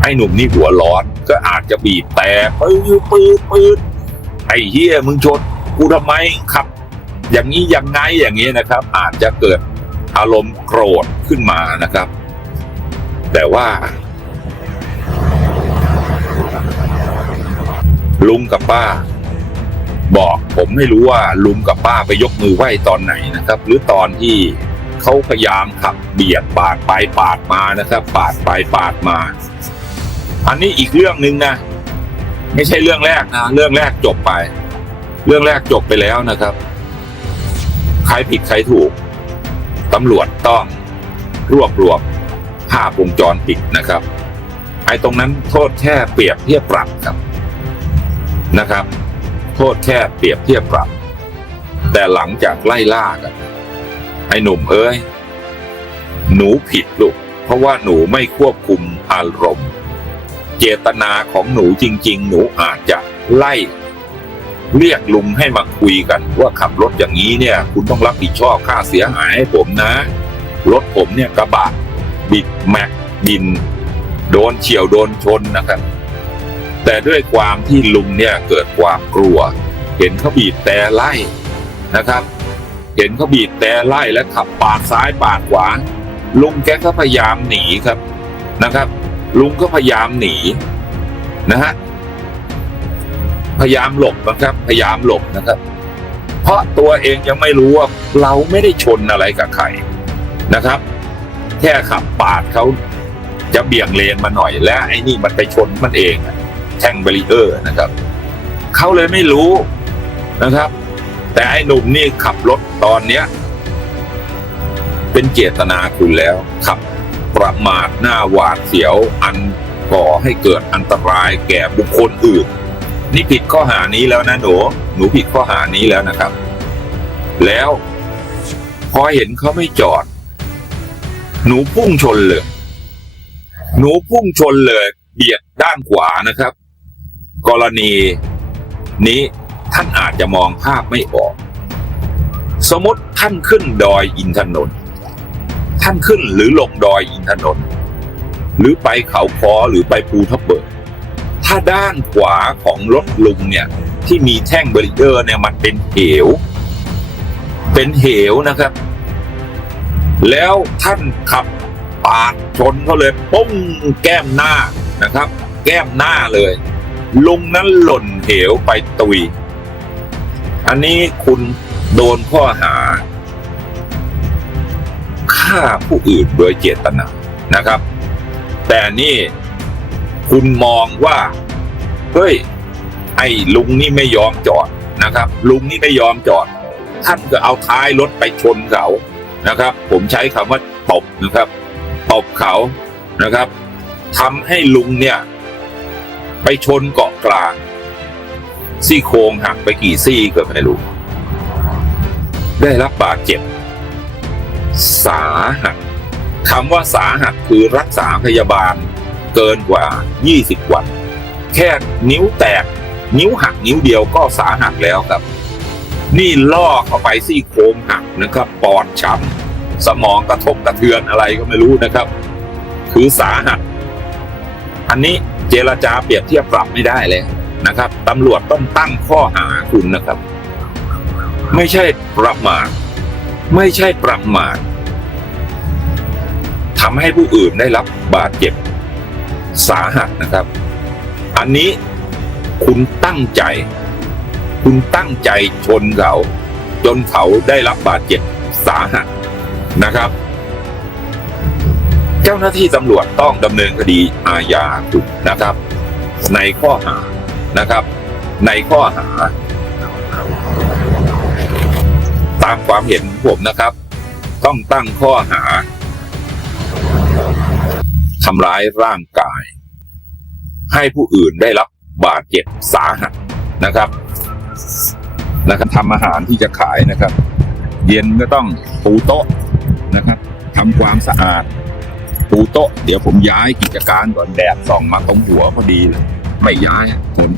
ไอ้หนุ่มนี่หัวร้อนก็อาจจะบีบแต่ปืดปืดปืดไอ้เฮียมึงชนกูทำไมขับ อย่างนี้ยังไงอย่างนี้นะครับ อาจจะเกิดอารมณ์โกรธขึ้นมานะครับ แต่ว่า ลุงกับป้า บอกผมไม่รู้ว่าลุงกับป้าไปยกมือไหว้ตอนไหนนะครับ หรือตอนที่เขาพยายามขับเบียดปาดไปปาดมานะครับ ปาดไปปาดมา อันนี้อีกเรื่องหนึ่งนะ ไม่ใช่เรื่องแรกนะ เรื่องแรกจบไป เรื่องแรกจบไปแล้วนะครับ ใครผิดใครถูกตำรวจต้องรวบรวมภาพวงจรปิดนะครับ ไอ้ตรงนั้นโทษแค่เปรียบเทียบปรับครับนะครับ โทษแค่เปรียบเทียบปรับ แต่หลังจากไล่ล่ากันไอ้หนุ่มเอ้ย หนูผิดลูกเพราะว่าหนูไม่ควบคุมอารมณ์ เจตนาของหนูจริง ๆ หนูอาจจะไล่ เรียกลุงให้มาคุยกัน ว่าขับรถอย่างนี้เนี่ย คุณต้องรับผิดชอบค่าเสียหายให้ผมนะ รถผมเนี่ยกระบะบิดแม็กดิน โดนเฉียวโดนชนนะครับ แต่ด้วยความที่ลุงเนี่ยเกิดความกลัว เห็นเขาบีบแต่ไล่นะครับเห็นเขาบีบแต่ไล่และขับปาดซ้ายปาดขวาลุงแกก็พยายามหนีครับนะครับ ลุงก็พยายามหนีนะฮะพยายามหลบนะครับ พยายามหลบนะครับ เพราะตัวเองยังไม่รู้ว่าเราไม่ได้ชนอะไรกับใครนะครับ แค่ขับปาดเขาจะเบี่ยงเลนมาหน่อย และไอ้นี่มันไปชนมันเองแท่งเบรีเออร์นะครับเขาเลยไม่รู้นะครับ แต่ไอ้หนุ่มนี่ขับรถตอนเนี้ยเป็นเจตนาคุณแล้วขับ ประมาทหน้าหวาดเสียวอันก่อให้เกิดอันตรายแก่บุคคลอื่น นี่ผิดข้อหานี้แล้วนะหนูหนูผิดข้อหานี้แล้วนะครับ แล้วพอเห็นเขาไม่จอด หนูพุ่งชนเลย หนูพุ่งชนเลย เบียดด้านขวานะครับ กรณีนี้ท่านอาจจะมองภาพไม่ออก สมมติท่านขึ้นดอยอินทนนท์ ท่านขึ้นหรือลงดอยอินทนนท์หรือไปเขาคอหรือไปภูทับเบิกถ้าด้านขวาของรถลุงเนี่ยที่มีแท่งเบรีเออร์เนี่ยมันเป็นเหว เป็นเหวนะครับ แล้วท่านขับปาดชนเขาเลยปุ้งแก้มหน้านะครับ แก้มหน้าเลย ลุงนั้นหล่นเหวไปตุย อันนี้คุณโดนข้อหา ฆ่าผู้อื่นโดยเจตนานะครับ แต่นี่คุณมองว่าเฮ้ยไอ้ลุงนี่ไม่ยอมจอดนะครับ ลุงนี่ไม่ยอมจอด ท่านก็เอาท้ายรถไปชนเขานะครับ ผมใช้คำว่าตบนะครับตบเขานะครับทำให้ลุงเนี่ย ไปชนเกาะกลางซี่โครงหักไปกี่ซี่ก็ไม่รู้ได้รับบาดเจ็บ สาหัสคำว่าสาหัสคือรักษาพยาบาลเกินกว่า 20 วัน แค่นิ้วแตก นิ้วหักนิ้วเดียวก็สาหัสแล้วครับ นี่ล่อเข้าไปซี่โครงหักนะครับ ปอดช้ำสมองกระทบกระเทือนอะไรก็ไม่รู้นะครับ คือสาหัส อันนี้เจรจาเปรียบเทียบปรับไม่ได้เลยนะครับตำรวจต้องตั้งข้อหาคุณนะครับ ไม่ใช่ประมาท ไม่ใช่ประมาททำให้ผู้อื่นได้รับบาดเจ็บสาหัสนะครับ อันนี้คุณตั้งใจ คุณตั้งใจชนเขา จนเขาได้รับบาดเจ็บสาหัสนะครับ เจ้าหน้าที่ตำรวจต้องดำเนินคดีอาญาถูกนะครับ ในข้อหานะครับ ในข้อหาามความเห็นผมนะครับ ต้องตั้งข้อหาทำร้ายร่างกาย ให้ผู้อื่นได้รับบาดเจ็บสาหัสนะครับนะครับทำอาหารที่จะขายนะครับ เย็นก็ต้องปูโต๊ะนะครับทำความสะอาดปูโต๊ะ เดี๋ยวผมย้ายกิจการก่อนแดดส่องมาตรงหัวพอดีเลย ไม่ย้ายอะผม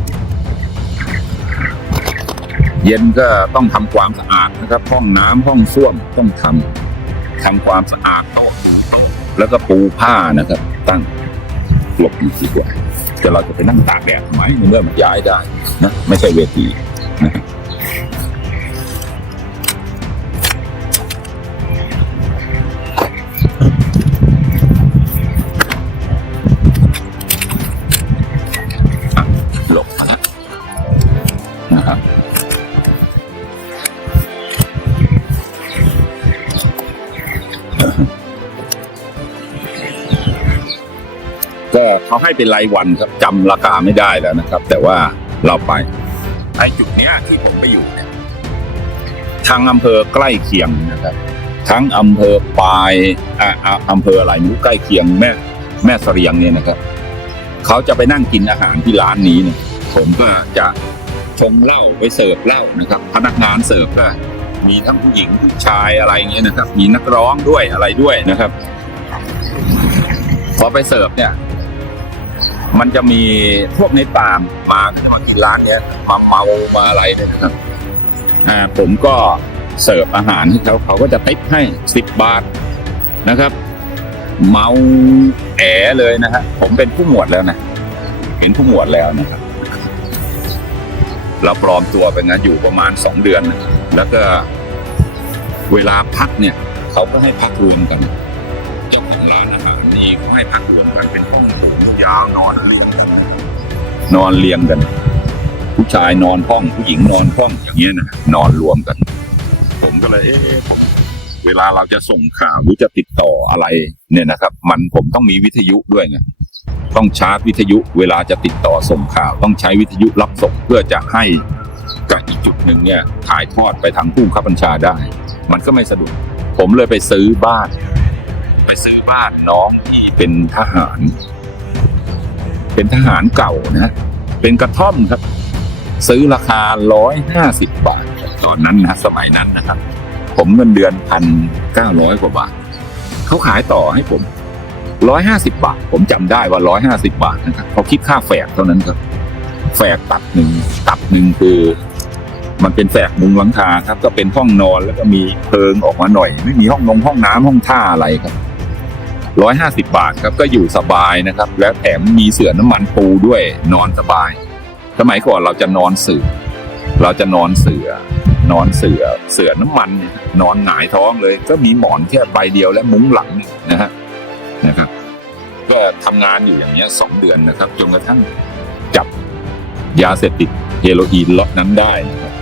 เย็นก็ต้องทำความสะอาดนะครับ ห้องน้ำห้องส้วมต้องทำทำความสะอาดโต๊ะแล้วก็ปูผ้านะครับ ตั้งหลบอยู่ดีกว่าแต่เราจะไปนั่งตากแดดทำไมในเมื่อมันย้ายได้นะไม่ใช่เวทีนะอ่ เขาให้เป็นรายวันครับจำราคาไม่ได้แล้วนะครับ แต่ว่าเราไปไอ้จุดเนี้ยที่ผมไปอยู่เนี่ยทางอำเภอใกล้เคียงนะครับ ทั้งอำเภอปลายอ่าอ่าอำเภออะไรไม่รู้ใกล้เคียงแม่แม่เสรียงเนี่ยนะครับเขาจะไปนั่งกินอาหารที่ร้านนี้เนี่ยผมก็จะชงเหล้าไปเสิร์ฟเหล้านะครับ พนักงานเสิร์ฟก็มีทั้งผู้หญิงผู้ชายอะไรเงี้ยนะครับ มีนักร้องด้วยอะไรด้วยนะครับ พอไปเสิร์ฟเนี่ย มันจะมีพวกในตามมาที่ร้านเนี้ยมาเมามาอะไรเนี่ยนะครับอ่าผมก็เสิร์ฟอาหารให้เขาเขาก็จะติ๊บให้สิบบาทนะครับ เมาแอเลยนะฮะผมเป็นผู้หมวดแล้วนะเป็นผู้หมวดแล้วนะครับ เราปลอมตัวไปงั้นอยู่ประมาณสองเดือนนะแล้วก็เวลาพักเนี่ย เขาก็ให้พักรวมกันเจ้าของร้านอาหารนี่เขาให้พักรวมกันเป็นห้อง ยาวนอนเรียงกัน นอนเรียงกัน ผู้ชายนอนห้องผู้หญิงนอนห้องอย่างเงี้ยนะนอนรวมกัน ผมก็เลยเอ๊ะเวลาเราจะส่งข่าวหรือจะติดต่ออะไรเนี่ยนะครับ มันผมต้องมีวิทยุด้วยไงต้องชาร์จวิทยุ เวลาจะติดต่อส่งข่าว ต้องใช้วิทยุรับส่งเพื่อจะให้กับอีกจุดหนึ่งเนี่ยถ่ายทอดไปทางผู้บังคับบัญชาได้ มันก็ไม่สะดวกผมเลยไปซื้อบ้าน ไปซื้อบ้านน้องที่เป็นทหาร เป็นทหารเก่านะ เป็นกระท่อมครับ ซื้อราคาร้อยห้าสิบาท ตอนนั้นนะสมัยนั้นนะครับ ผมเงินเดือนพันเก้าร้อยกว่าบาท เขาขายต่อให้ผมร้อยห้าสิบาท ผมจำได้ว่าร้อยห้าสิบาทนะครับเขาคิดค่าแฝกเท่านั้นครับ แฝกตัดหนึ่งตัดหนึ่งคือ มันเป็นแฝกมุงหลังคาครับ ก็เป็นห้องนอนแล้วก็มีเพิงออกมาหน่อย ไม่มีห้องนงห้องน้ำห้องท่าอะไรครับ ร้อยห้าสิบาทครับก็อยู่สบายนะครับ แล้วแถมมีเสื่อน้ำมันปูด้วยนอนสบาย สมัยก่อนเราจะนอนเสือเราจะนอนเสือนอนเสือเสือน้ำมันนอนหงายท้องเลย ก็มีหมอนแค่ใบเดียวและมุ้งหลังนะฮะนะครับ ก็ทำงานอยู่อย่างเงี้ยสองเดือนนะครับจนกระทั่งจับยาเสพติดเฮโรอีนล็อตนั้นได้นะครับ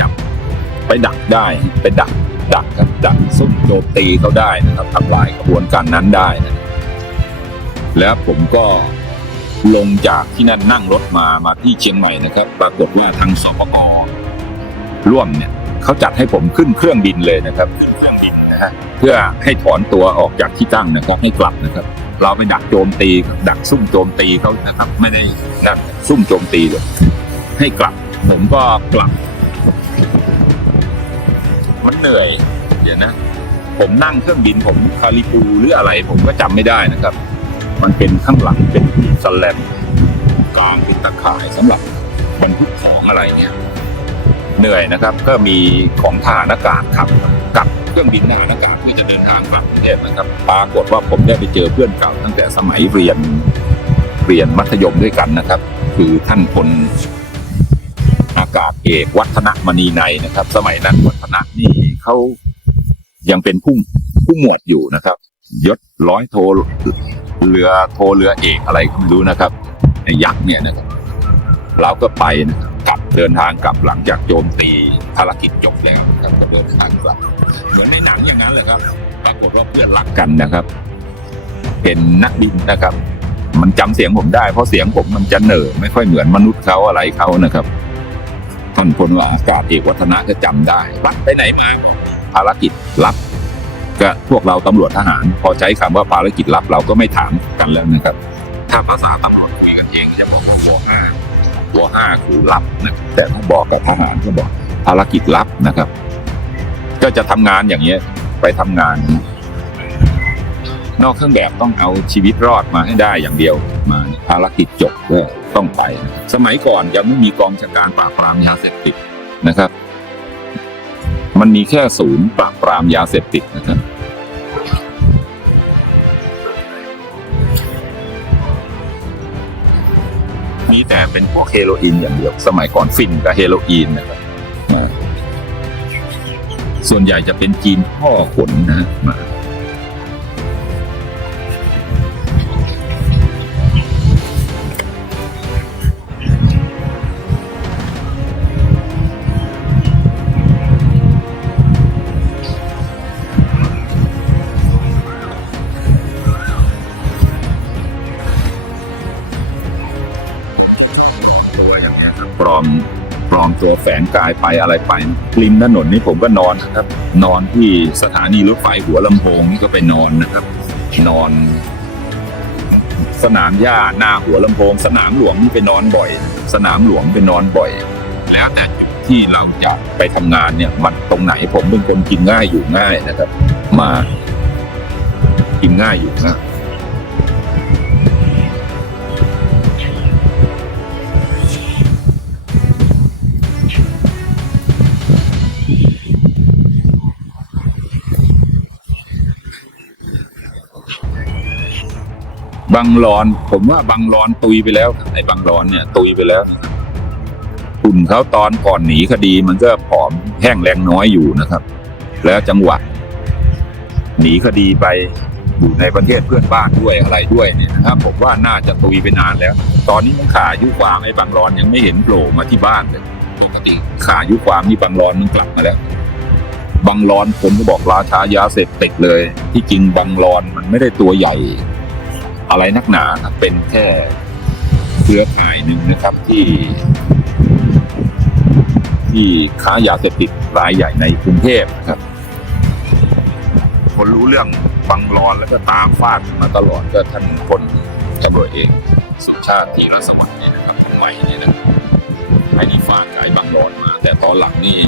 จับไปดักได้ไปดัก ดักครับดักซุ่มโจมตีเขาได้นะครับทำลายกระบวนการนั้นได้นะแล้วผมก็ลงจากที่นั่นนั่งรถมามาที่เชียงใหม่นะครับ ปรากฏว่าทางสปกร่วมเนี่ยเขาจัดให้ผมขึ้นเครื่องบินเลยนะครับขึ้นเครื่องบินนะฮะเพื่อให้ถอนตัวออกจากที่ตั้งนะครับให้กลับนะครับ เราไปดักโจมตีดักซุ่มโจมตีเขานะครับ ไม่ได้ดักซุ่มโจมตีเลยให้กลับ ผมก็กลับ มันเหนื่อย เดี๋ยวนะ ผมนั่งเครื่องบินผมคาริบูหรืออะไร ผมก็จำไม่ได้นะครับ มันเป็นข้างหลังเป็นสแลมกลางเป็นตะข่ายสำหรับบรรทุกของอะไรเงี้ยเหนื่อยนะครับ ก็มีของทหารอากาศขับกับเครื่องบินทหารอากาศเพื่อจะเดินทางกลับกรุงเทพนะครับ ปรากฏว่าผมได้ไปเจอเพื่อนเก่าตั้งแต่สมัยเรียนเรียนมัธยมด้วยกันนะครับ คือท่านพลากาศเอกวัฒนมณีในนะครับ สมัยนั้นวัฒนะนี่เขายังเป็นผู้ผู้หมวดอยู่นะครับ ยศร้อยโทเรือโทเรือเอกอะไรก็ไม่รู้นะครับไอ้ยักษ์เนี่ยนะครับ เราก็ไปนะครับกลับเดินทางกลับหลังจากโจมตีภารกิจจบแล้วนะครับก็เดินทางกลับเหมือนในหนังอย่างนั้นเลยครับ ปรากฏว่าเพื่อนรักกันนะครับ เป็นนักบินนะครับ มันจำเสียงผมได้เพราะเสียงผมมันจะเหน่อไม่ค่อยเหมือนมนุษย์เขาอะไรเขานะครับ ท่านพลอากาศเอกวัฒนะก็จำได้รักไปไหนมาภารกิจลับก็พวกเราตำรวจทหาร พอใช้คำว่าภารกิจลับเราก็ไม่ถามกันแล้วนะครับ ถ้าภาษาตำรวจคุยกันเองจะบอกว่าตัวห้าตัวห้าคือลับนะแต่ถ้าบอกกับทหารก็บอกภารกิจลับนะครับ ก็จะทำงานอย่างเงี้ยไปทำงาน นอกเครื่องแบบต้องเอาชีวิตรอดมาให้ได้อย่างเดียวมาภารกิจจบก็ต้องไป สมัยก่อนยังไม่มีกองชาการปราบปรามยาเสพติดนะครับ มันมีแค่ศูนย์ปราบปรามยาเสพติดนะครับมีแต่เป็นพวกเฮโรอีนอย่างเดียว สมัยก่อนฟินกับเฮโรอีนนะครับส่วนใหญ่จะเป็นจีนพ่อขนนะมา ตัวแฝงกายไปอะไรไปริมถนนนี่ผมก็นอนนะครับ นอนที่สถานีรถไฟหัวลำโพงนี่ก็ไปนอนนะครับ นอน สนามหญ้าหน้าหัวลำโพง สนามหลวงนี่ไปนอนบ่อย สนามหลวงไปนอนบ่อย แล้วแต่ที่เราจะไปทำงานเนี่ยมันตรงไหนผมเป็นคนกินง่ายอยู่ง่ายนะครับ มากินง่ายอยู่ง่าย บางรอน ผมว่าบางรอนตุยไปแล้วไอ้บางรอนเนี่ย ตุยไปแล้วหุ่นเขาตอนก่อนหนีคดีมันก็ผอมแห้งแรงน้อยอยู่นะครับ แล้วจังหวะหนีคดีไปอยู่ในประเทศเพื่อนบ้านด้วยอะไรด้วยเนี่ยนะครับผมว่าน่าจะตุยไปนานแล้ว ตอนนี้มันขาายุความไอ้บางรอนยังไม่เห็นโผล่มาที่บ้านเลยปกติขาายุความนี่บางรอนมันกลับมาแล้วบางรอนผมก็บอกราชายาเสพติดเลย ที่จริงบางรอนมันไม่ได้ตัวใหญ่ อะไรนักหนาครับเป็นแค่เครือข่ายหนึ่งนะครับที่ ที่ค้ายาเสพติดรายใหญ่ในกรุงเทพนะครับ คนรู้เรื่องบังรอนแล้วก็ตามฟาดมาตลอดก็ท่านคนตำรวจเองสุชาติธีรสมัครเนี่ยนะครับคนใหม่เนี่ยนะครับให้นี่ฟาดกายบังรอนมา แต่ตอนหลังนี่